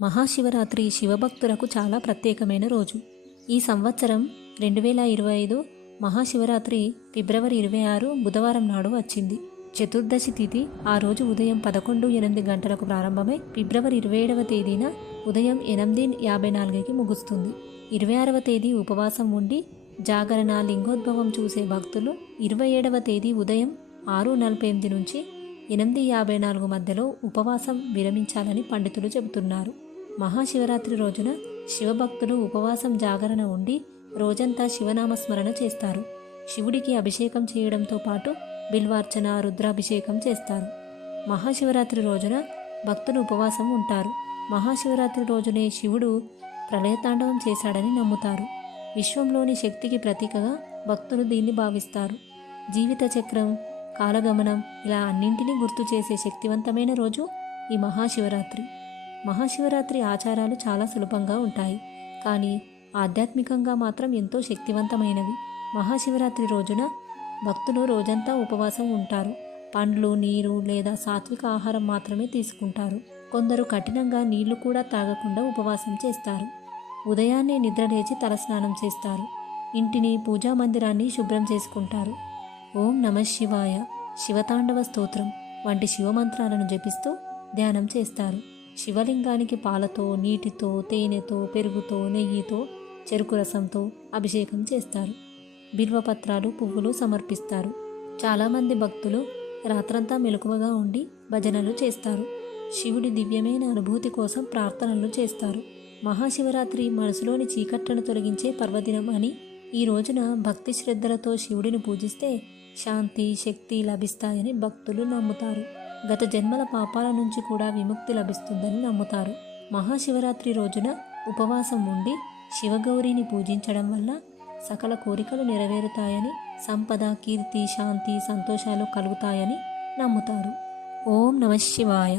మహాశివరాత్రి శివభక్తులకు చాలా ప్రత్యేకమైన రోజు. ఈ సంవత్సరం 2025 మహాశివరాత్రి ఫిబ్రవరి 26 బుధవారం నాడు వచ్చింది. చతుర్దశి తిథి ఆ రోజు ఉదయం 11:08 గంటలకు ప్రారంభమై ఫిబ్రవరి 27వ తేదీన ఉదయం 8:54కి ముగుస్తుంది. 26వ తేదీ ఉపవాసం ఉండి జాగరణ లింగోద్భవం చూసే భక్తులు 27వ తేదీ ఉదయం 6:48 నుంచి 8:54 మధ్యలో ఉపవాసం విరమించాలని పండితులు చెబుతున్నారు. మహాశివరాత్రి రోజున శివభక్తులు ఉపవాసం జాగరణ ఉండి రోజంతా శివనామస్మరణ చేస్తారు. శివుడికి అభిషేకం చేయడంతో పాటు బిల్వార్చన రుద్రాభిషేకం చేస్తారు. మహాశివరాత్రి రోజున భక్తులు ఉపవాసం ఉంటారు. మహాశివరాత్రి రోజునే శివుడు ప్రళయతాండవం చేశాడని నమ్ముతారు. విశ్వంలోని శక్తికి ప్రతీకగా భక్తులు దీన్ని భావిస్తారు. జీవిత చక్రం, కాలగమనం ఇలా అన్నింటినీ గుర్తు చేసే శక్తివంతమైన రోజు ఈ మహాశివరాత్రి. మహాశివరాత్రి ఆచారాలు చాలా సులభంగా ఉంటాయి, కానీ ఆధ్యాత్మికంగా మాత్రం ఎంతో శక్తివంతమైనవి. మహాశివరాత్రి రోజున భక్తులు రోజంతా ఉపవాసం ఉంటారు. పండ్లు, నీరు లేదా సాత్విక ఆహారం మాత్రమే తీసుకుంటారు. కొందరు కఠినంగా నీళ్లు కూడా తాగకుండా ఉపవాసం చేస్తారు. ఉదయాన్నే నిద్రలేచి తలస్నానం చేస్తారు. ఇంటిని, పూజా మందిరాన్ని శుభ్రం చేసుకుంటారు. ఓం నమః శివాయ, శివతాండవ స్తోత్రం వంటి శివమంత్రాలను జపిస్తూ ధ్యానం చేస్తారు. శివలింగానికి పాలతో, నీటితో, తేనెతో, పెరుగుతో, నెయ్యితో, చెరుకు రసంతో అభిషేకం చేస్తారు. బిల్వపత్రాలు, పువ్వులు సమర్పిస్తారు. చాలామంది భక్తులు రాత్రంతా మెలకువగా ఉండి భజనలు చేస్తారు. శివుడి దివ్యమైన అనుభూతి కోసం ప్రార్థనలు చేస్తారు. మహాశివరాత్రి మనసులోని చీకట్లను తొలగించే పర్వదినం అని, ఈ రోజున భక్తి శ్రద్ధలతో శివుడిని పూజిస్తే శాంతి, శక్తి లభిస్తాయని భక్తులు నమ్ముతారు. గత జన్మల పాపాల నుంచి కూడా విముక్తి లభిస్తుందని నమ్ముతారు. మహాశివరాత్రి రోజున ఉపవాసం ఉండి శివగౌరిని పూజించడం వల్ల సకల కోరికలు నెరవేరుతాయని, సంపద, కీర్తి, శాంతి, సంతోషాలు కలుగుతాయని నమ్ముతారు. ఓం నమః శివాయ.